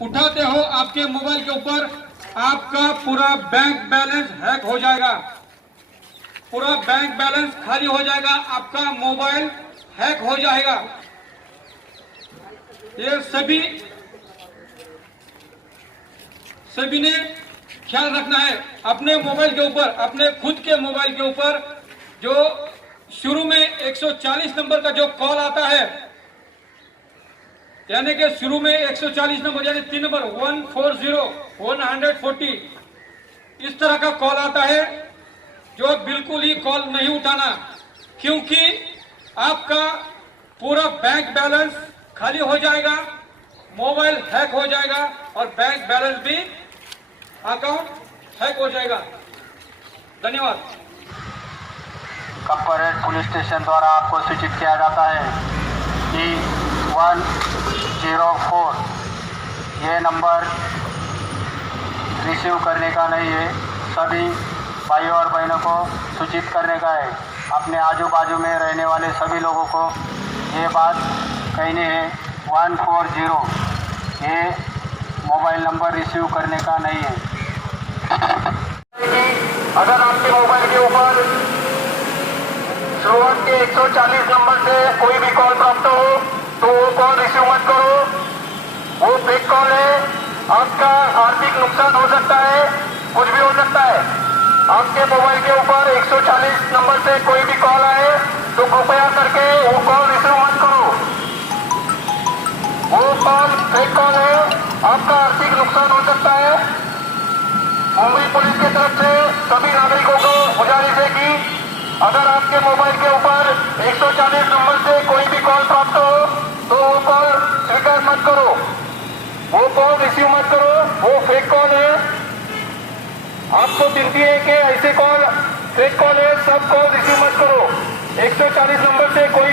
उठाते हो आपके मोबाइल के ऊपर आपका पूरा बैंक बैलेंस हैक हो जाएगा, पूरा बैंक बैलेंस खाली हो जाएगा, आपका मोबाइल हैक हो जाएगा। ये सभी ने ख्याल रखना है अपने मोबाइल के ऊपर, अपने खुद के मोबाइल के ऊपर। जो शुरू में 140 नंबर का जो कॉल आता है, यानी कि शुरू में 140 नंबर यानी 3 नंबर 140 140 इस तरह का कॉल आता है, जो बिल्कुल ही कॉल नहीं उठाना, क्योंकि आपका पूरा बैंक बैलेंस खाली हो जाएगा, मोबाइल हैक हो जाएगा और बैंक बैलेंस भी अकाउंट हैक हो जाएगा। धन्यवाद। कंपोनेंट पुलिस स्टेशन द्वारा आपको सूचित किया जाता है कि 104 ये नंबर रिसीव करने का नहीं है, सभी भाइयों और बहनों को सूचित करने का है। अपने आजू बाजू में रहने वाले सभी लोगों को ये बात कहनी है, 140 ये मोबाइल नंबर रिसीव करने का नहीं है। अगर आपके मोबाइल के ऊपर शुरुआत के 140 नंबर से कोई भी कॉल प्राप्त हो तो वो कॉल रिसीव मत करो, वो फेक कॉल है। आपका आर्थिक नुकसान हो सकता है, कुछ भी हो सकता है। आपके मोबाइल के ऊपर 140 नंबर से कोई भी कॉल आए तो कृपया करके वो कॉल रिसीव मत करो, वो कॉल फेक कॉल है, आपका आर्थिक नुकसान हो सकता है। मुंबई पुलिस की तरफ से सभी नागरिकों को गुजारिश है कि अगर आपके मोबाइल के ऊपर 140 नंबर से कोई भी कॉल प्राप्त हो तो वो कॉल स्वीकार मत करो, वो कॉल रिसीव मत करो, वो फेक कॉल है। आपको चिंती है कि ऐसे कॉल फेक कॉल है, सब कॉल रिसीव मत करो। 140 नंबर से कोई